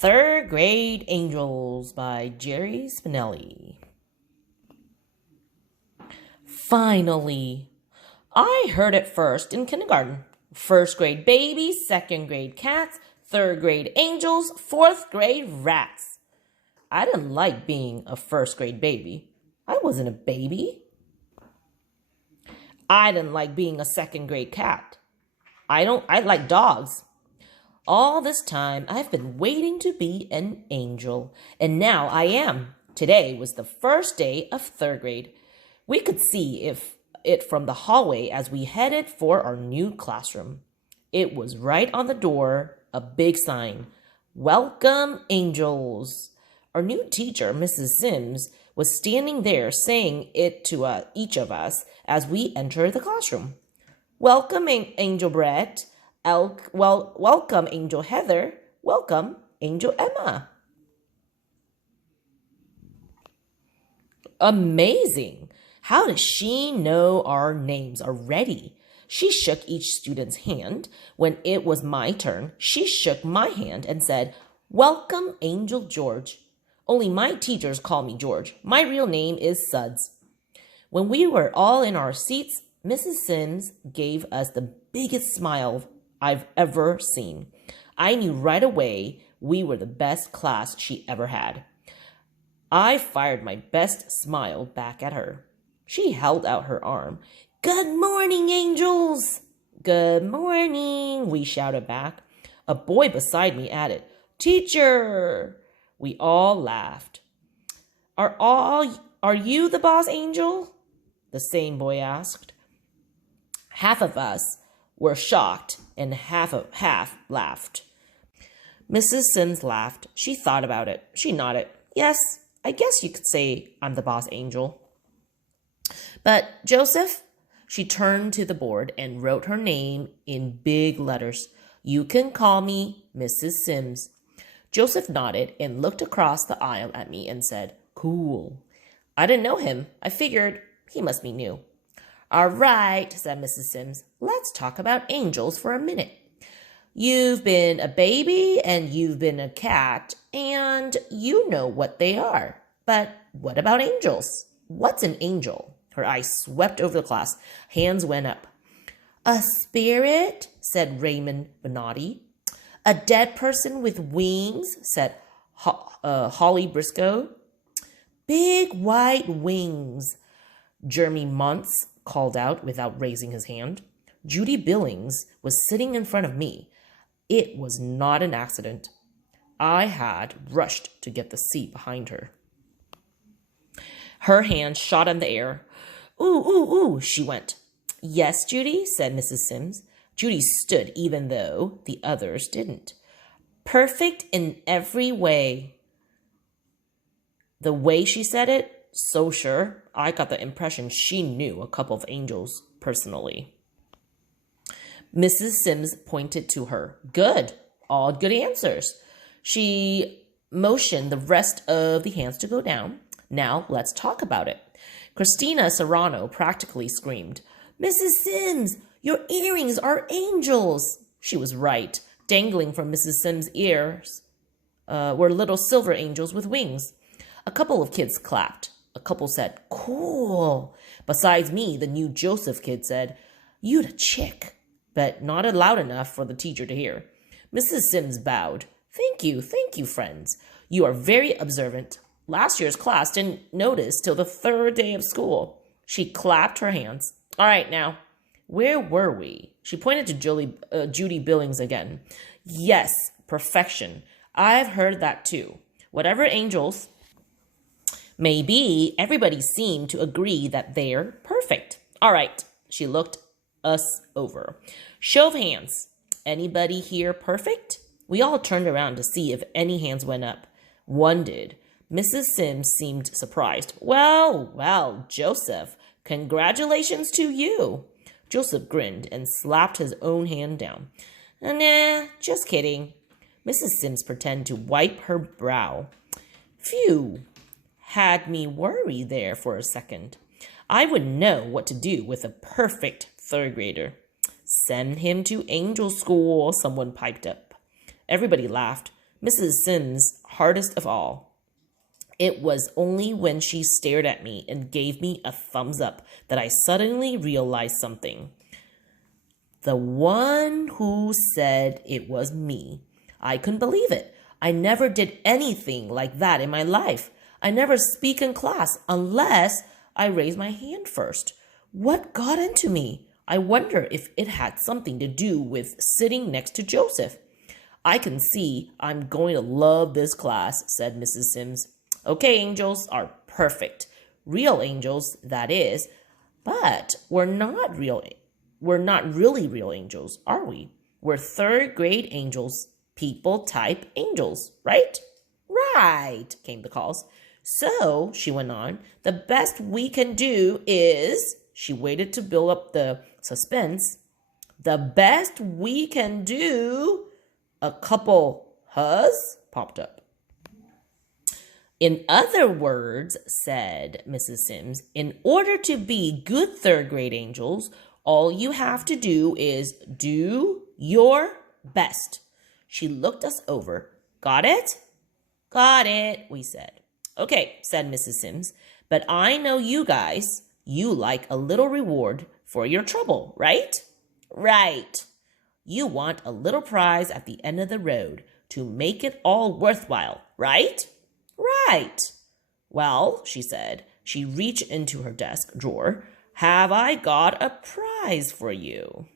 Third Grade Angels by Jerry Spinelli. Finally, I heard it first in kindergarten. First grade babies, second grade cats, third grade angels, fourth grade rats. I didn't like being a first grade baby. I wasn't a baby. I didn't like being a second grade cat. I like dogs. All this time, I've been waiting to be an angel, and now I am. Today was the first day of third grade. We could see it from the hallway as we headed for our new classroom. It was right on the door, a big sign, "Welcome, Angels." Our new teacher, Mrs. Sims, was standing there saying it to each of us as we entered the classroom. "Welcome, Angel Brett. Welcome, Angel Heather. Welcome, Angel Emma." Amazing! How does she know our names already? She shook each student's hand. When it was my turn, she shook my hand and said, "Welcome, Angel George." Only my teachers call me George. My real name is Suds. When we were all in our seats, Mrs. Sims gave us the biggest smile I've ever seen. I knew right away we were the best class she ever had. I fired my best smile back at her. She held out her arm. "Good morning, angels!" "Good morning," we shouted back. A boy beside me added, "Teacher!" We all laughed. Are you the boss angel?" the same boy asked. Half of us were shocked and half laughed. Mrs. Sims laughed. She thought about it. She nodded. "Yes, I guess you could say I'm the boss angel." "But Joseph," she turned to the board and wrote her name in big letters. "You can call me Mrs. Sims." Joseph nodded and looked across the aisle at me and said, "Cool." I didn't know him. I figured he must be new. "All right," said Mrs. Sims. "Let's talk about angels for a minute. You've been a baby and you've been a cat, and you know what they are. But what about angels? What's an angel?" Her eyes swept over the class. Hands went up. "A spirit," said Raymond Benatti. "A dead person with wings," said Holly Briscoe. "Big white wings," Jeremy Muntz called out without raising his hand. Judy Billings was sitting in front of me. It was not an accident. I had rushed to get the seat behind her. Her hand shot in the air. "Ooh, ooh, ooh," she went. "Yes, Judy," said Mrs. Sims. Judy stood even though the others didn't. "Perfect in every way." The way she said it, so sure, I got the impression she knew a couple of angels personally. Mrs. Sims pointed to her. "Good. All good answers." She motioned the rest of the hands to go down. "Now let's talk about it." Christina Serrano practically screamed, "Mrs. Sims, your earrings are angels." She was right. Dangling from Mrs. Sims' ears were little silver angels with wings. A couple of kids clapped. A couple said, "Cool." Besides me, the new Joseph kid said, "You the chick," but not loud enough for the teacher to hear. Mrs. Sims bowed. Thank you, friends. You are very observant. Last year's class didn't notice till the third day of school." She clapped her hands. "All right, now, where were we?" She pointed to Judy Billings again. "Yes, perfection. I've heard that too. Whatever angels may be, everybody seemed to agree that they're perfect. All right." She looked us over. "Show of hands. Anybody here perfect?" We all turned around to see if any hands went up. One did. Mrs. Sims seemed surprised. Well, Joseph, congratulations to you." Joseph grinned and slapped his own hand down. "Nah, just kidding." Mrs. Sims pretended to wipe her brow. "Phew, had me worry there for a second. I wouldn't know what to do with a perfect third grader." "Send him to angel school," someone piped up. Everybody laughed. Mrs. Sims hardest of all. It was only when she stared at me and gave me a thumbs up that I suddenly realized something. The one who said it was me. I couldn't believe it. I never did anything like that in my life. I never speak in class unless I raise my hand first. What got into me? I wonder if it had something to do with sitting next to Joseph. I can see I'm going to love this class, said Mrs. Sims. Okay, angels are perfect. Real angels, that is. But we're not really real angels, are we? We're third grade angels, people type angels, right? Right, came the calls. So, she went on, the best we can do is, she waited to build up the suspense. The best we can do, a couple hus popped up. In other words, said Mrs. Sims, in order to be good third grade angels, all you have to do is do your best. She looked us over. Got it? Got it, we said. Okay, said Mrs. Sims, but I know you guys, you like a little reward for your trouble, right? Right. You want a little prize at the end of the road to make it all worthwhile, right? Right. Well, she said, she reached into her desk drawer. Have I got a prize for you?